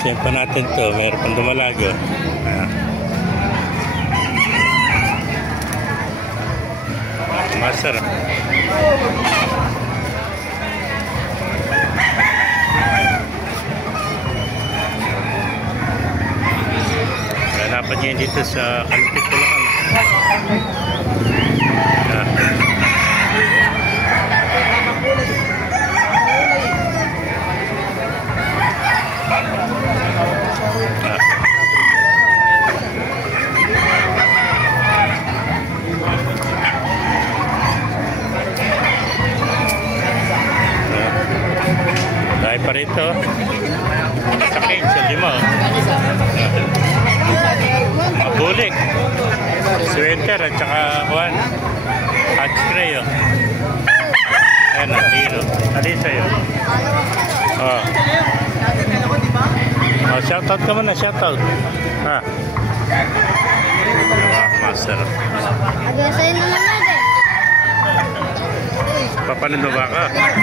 Ayusin pa natin to. Meron pang dumalago. Ayan. Masarap. Hanapan niya dito sa Kalupit, Bulacan. Dahil pa rito sakit sa lima. Mabulik, sweater at saka hot spray. Ayan na, tiro. Alin sa'yo? Shoutout ka muna, shoutout. Masarap. Agasayin na naman eh. Papanin mo ba ka?